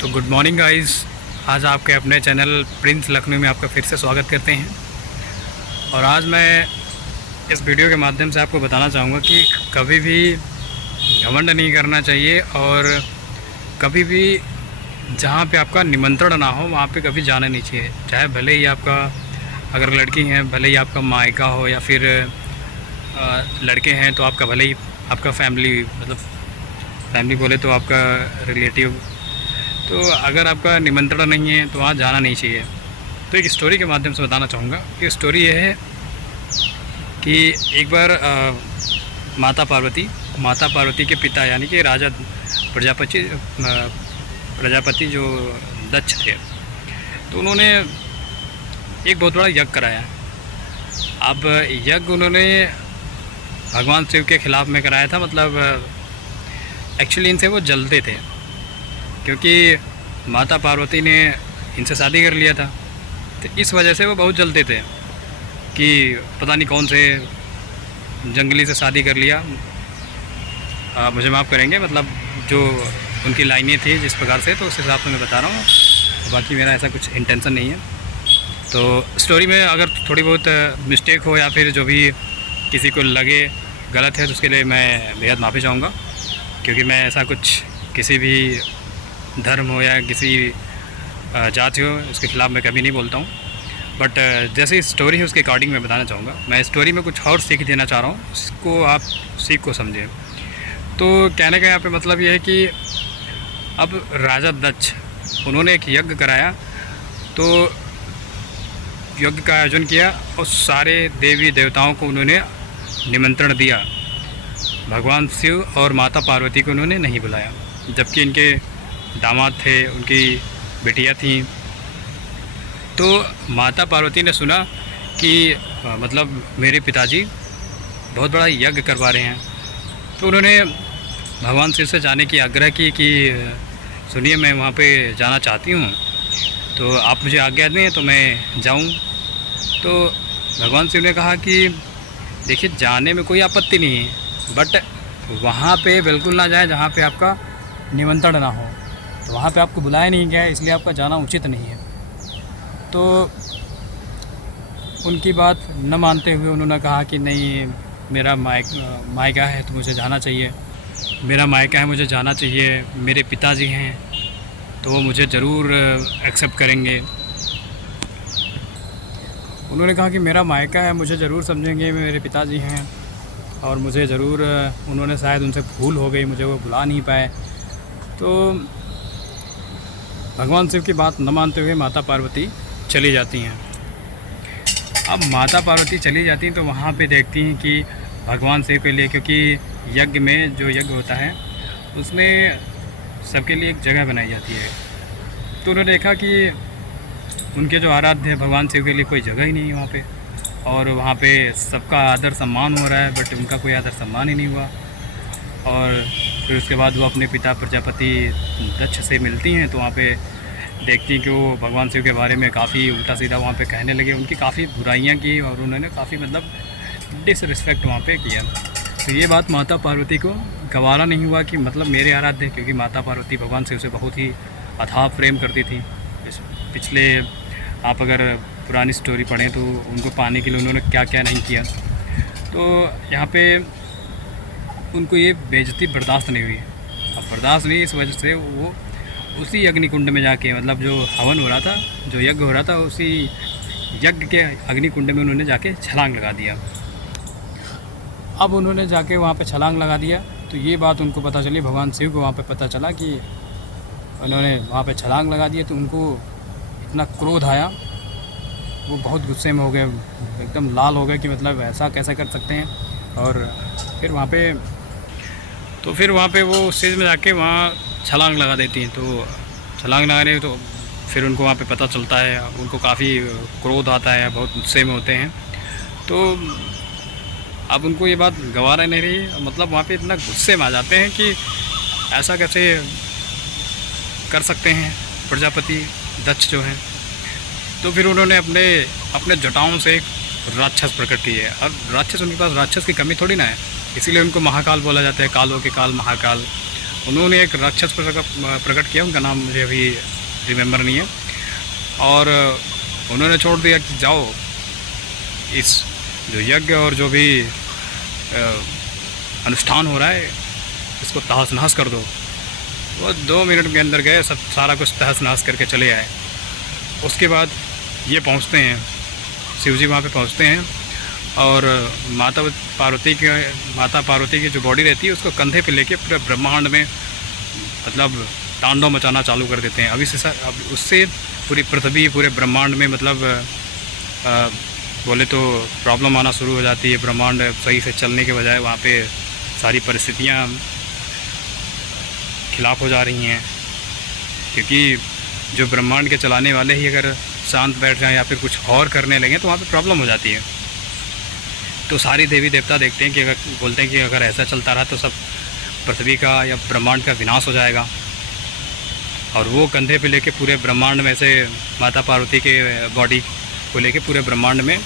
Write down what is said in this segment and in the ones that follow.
तो good morning guys. आज आपके अपने चैनल प्रिंस लखनऊ में आपका फिर से स्वागत करते हैं। और आज मैं इस वीडियो के माध्यम से आपको बताना चाहूँगा कि कभी भी घमंड नहीं करना चाहिए और कभी भी जहाँ पे आपका निमंत्रण ना हो वहाँ पे कभी जाना नहीं चाहिए। चाहे भले ही आपका अगर लड़की हैं भले ही आपका मायका हो या फिर लड़के हैं तो आपका भले ही आपका फैमिली मतलब फैमिली बोले तो आपका रिलेटिव, तो अगर आपका निमंत्रण नहीं है तो वहाँ जाना नहीं चाहिए। तो एक स्टोरी के माध्यम से बताना चाहूँगा कि स्टोरी यह है कि एक बार माता पार्वती के पिता यानी कि राजा प्रजापति जो दक्ष थे, तो उन्होंने एक बहुत बड़ा यज्ञ कराया। अब यज्ञ उन्होंने भगवान शिव के ख़िलाफ़ में कराया था। मतलब एक्चुअली इनसे वो जलते थे क्योंकि माता पार्वती ने इनसे शादी कर लिया था, तो इस वजह से वो बहुत जलते थे कि पता नहीं कौन से जंगली से शादी कर लिया। मुझे माफ़ करेंगे, मतलब जो उनकी लाइनें थी जिस प्रकार से, तो उस हिसाब से मैं बता रहा हूँ। बाकी मेरा ऐसा कुछ इंटेंशन नहीं है। तो स्टोरी में अगर थोड़ी बहुत मिस्टेक हो या फिर जो भी किसी को लगे गलत है तो उसके लिए मैं बेहद माफ़ी चाहूँगा, क्योंकि मैं ऐसा कुछ किसी भी धर्म हो या किसी जाति हो उसके ख़िलाफ़ मैं कभी नहीं बोलता हूँ। बट जैसी स्टोरी है उसके अकॉर्डिंग मैं बताना चाहूँगा। मैं स्टोरी में कुछ और सीख देना चाह रहा हूँ, इसको आप सीख को समझें। तो कहने का यहाँ पे मतलब ये है कि अब राजा दक्ष उन्होंने एक यज्ञ कराया, तो यज्ञ का आयोजन किया और सारे देवी देवताओं को उन्होंने निमंत्रण दिया। भगवान शिव और माता पार्वती को उन्होंने नहीं बुलाया, जबकि इनके दामाद थे, उनकी बेटियां थीं। तो माता पार्वती ने सुना कि मतलब मेरे पिताजी बहुत बड़ा यज्ञ करवा रहे हैं, तो उन्होंने भगवान शिव से जाने की आग्रह की कि सुनिए मैं वहाँ पे जाना चाहती हूँ, तो आप मुझे आज्ञा दें तो मैं जाऊँ। तो भगवान शिव ने कहा कि देखिए जाने में कोई आपत्ति नहीं है, बट वहाँ पे बिल्कुल ना जाए जहाँ पे आपका निमंत्रण ना हो। तो वहाँ पे आपको बुलाया नहीं गया, इसलिए आपका जाना उचित नहीं है। तो उनकी बात न मानते हुए उन्होंने कहा कि नहीं, मेरा मायका है तो मुझे जाना चाहिए, मेरा मायका है मुझे जाना चाहिए, मेरे पिताजी हैं तो वो मुझे ज़रूर एक्सेप्ट करेंगे। उन्होंने कहा कि मेरा मायका है, मुझे ज़रूर समझेंगे, मेरे पिताजी हैं और मुझे ज़रूर, उन्होंने शायद उनसे भूल हो गई, मुझे वो बुला नहीं पाए। तो भगवान शिव की बात न मानते हुए माता पार्वती चली जाती हैं। अब माता पार्वती चली जाती हैं तो वहाँ पे देखती हैं कि भगवान शिव के लिए, क्योंकि यज्ञ में जो यज्ञ होता है उसमें सबके लिए एक जगह बनाई जाती है, तो उन्होंने देखा कि उनके जो आराध्य भगवान शिव के लिए कोई जगह ही नहीं है वहाँ पे, और वहाँ पे सबका आदर सम्मान हो रहा है बट उनका कोई आदर सम्मान ही नहीं हुआ। और फिर उसके बाद वो अपने पिता प्रजापति दक्ष से मिलती हैं, तो वहाँ पे देखती हैं कि वो भगवान शिव के बारे में काफ़ी उल्टा सीधा वहाँ पे कहने लगे, उनकी काफ़ी बुराइयाँ की और उन्होंने काफ़ी मतलब डिसरिस्पेक्ट वहाँ पे किया। तो ये बात माता पार्वती को गवारा नहीं हुआ कि मतलब मेरे आराध्य, क्योंकि माता पार्वती भगवान शिव से बहुत ही अथाह प्रेम करती थी। पिछले आप अगर पुरानी स्टोरी पढ़ें तो उनको पाने के लिए उन्होंने क्या क्या नहीं किया। तो यहाँ पे उनको ये बेइज्जती बर्दाश्त नहीं हुई। अब बर्दाश्त नहीं, इस वजह से वो उसी अग्निकुंड में जाके, मतलब जो हवन हो रहा था, जो यज्ञ हो रहा था, उसी यज्ञ के अग्निकुंड में उन्होंने जाके छलांग लगा दिया। अब उन्होंने जाके वहाँ पे छलांग लगा दिया, तो ये बात उनको पता चली, भगवान शिव को वहाँ पे पता चला कि उन्होंने वहाँ पे छलांग लगा दिया। तो उनको इतना क्रोध आया, वो बहुत गुस्से में हो गए, एकदम लाल हो गए कि मतलब ऐसा कैसे कर सकते हैं। और फिर वहाँ पे वो स्टेज में जाके वहाँ छलांग लगा देती हैं। तो छलांग लगाने तो फिर उनको वहाँ पे पता चलता है, उनको काफ़ी क्रोध आता है, बहुत गुस्से में होते हैं। तो अब उनको ये बात गवारा नहीं रही, मतलब वहाँ पे इतना गुस्से में आ जाते हैं कि ऐसा कैसे कर सकते हैं प्रजापति दक्ष जो हैं। तो फिर उन्होंने अपने जटाओं से एक राक्षस प्रकट की है। अब राक्षस, उनके पास राक्षस की कमी थोड़ी ना है, इसीलिए उनको महाकाल बोला जाता है, कालों के काल महाकाल। उन्होंने एक राक्षस प्रकट किया, उनका नाम मुझे अभी रिमेम्बर नहीं है, और उन्होंने छोड़ दिया कि जाओ इस जो यज्ञ और जो भी अनुष्ठान हो रहा है इसको तहस नहस कर दो। वो 2 मिनट के अंदर गए, सब सारा कुछ तहस नहस करके चले आए। उसके बाद ये पहुंचते हैं, शिव जी वहाँ पे पहुंचते हैं और माता पार्वती की जो बॉडी रहती है उसको कंधे पे लेके पूरे ब्रह्मांड में मतलब तांडव मचाना चालू कर देते हैं। अब उससे पूरी पृथ्वी, पूरे ब्रह्मांड में मतलब बोले तो प्रॉब्लम आना शुरू हो जाती है। ब्रह्मांड सही से चलने के बजाय वहाँ पे सारी परिस्थितियाँ खिलाफ हो जा रही हैं, क्योंकि जो ब्रह्मांड के चलाने वाले ही अगर शांत बैठ जाएं या फिर कुछ और करने लगें तो वहाँ पे प्रॉब्लम हो जाती है। तो सारी देवी देवता देखते हैं कि अगर बोलते हैं कि अगर ऐसा चलता रहा तो सब पृथ्वी का या ब्रह्मांड का विनाश हो जाएगा। और वो कंधे पे लेके पूरे ब्रह्मांड में से माता पार्वती के बॉडी को लेके पूरे ब्रह्मांड में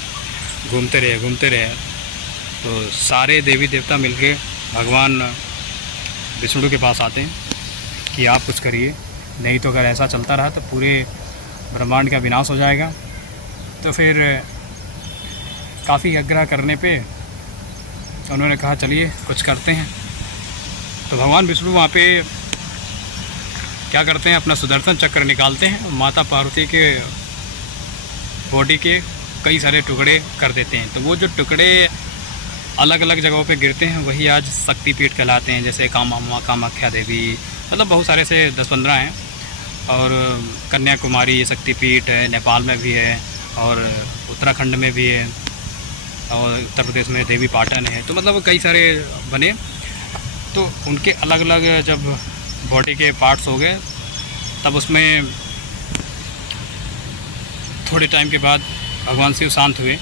घूमते रहे। तो सारे देवी देवता मिलके भगवान विष्णु के पास आते हैं कि आप कुछ करिए, नहीं तो अगर ऐसा चलता रहा तो पूरे ब्रह्मांड का विनाश हो जाएगा। तो फिर काफ़ी आग्रह करने पे उन्होंने कहा चलिए कुछ करते हैं। तो भगवान विष्णु वहाँ पे क्या करते हैं, अपना सुदर्शन चक्र निकालते हैं, माता पार्वती के बॉडी के कई सारे टुकड़े कर देते हैं। तो वो जो टुकड़े अलग अलग जगहों पे गिरते हैं वही आज शक्तिपीठ कहलाते हैं। जैसे कामाख्या देवी, मतलब बहुत सारे से 10-15 हैं, और कन्याकुमारी शक्तिपीठ है, नेपाल में भी है, और उत्तराखंड में भी है, और उत्तर प्रदेश में देवी पाटन है। तो मतलब कई सारे बने। तो उनके अलग अलग जब बॉडी के पार्ट्स हो गए तब उसमें थोड़े टाइम के बाद भगवान शिव शांत हुए।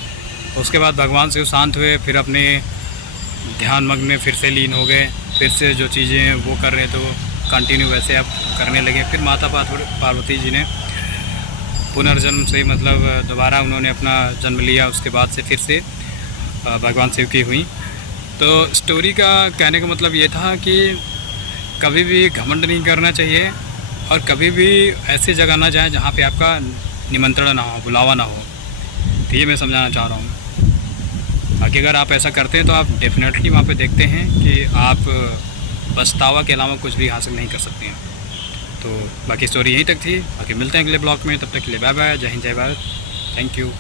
उसके बाद भगवान शिव शांत हुए, फिर अपने ध्यान मग्न में फिर से लीन हो गए, फिर से जो चीज़ें हैं वो कर रहे थे वो कंटिन्यू वैसे अब करने लगे। फिर माता पार्वती जी ने पुनर्जन्म से मतलब दोबारा उन्होंने अपना जन्म लिया। उसके बाद से फिर से भगवान शिव की हुई। तो स्टोरी का कहने का मतलब ये था कि कभी भी घमंड नहीं करना चाहिए, और कभी भी ऐसी जगह ना जाएं जहाँ पे आपका निमंत्रण ना हो, बुलावा ना हो। तो ये मैं समझाना चाह रहा हूँ। बाकी अगर आप ऐसा करते हैं तो आप डेफिनेटली वहाँ पे देखते हैं कि आप पछतावा के अलावा कुछ भी हासिल नहीं कर सकते हैं। तो बाकी स्टोरी यहीं तक थी। बाकी मिलते हैं अगले ब्लॉग में, तब तक के लिए बाय बाय, जय हिंद जय भारत, थैंक यू।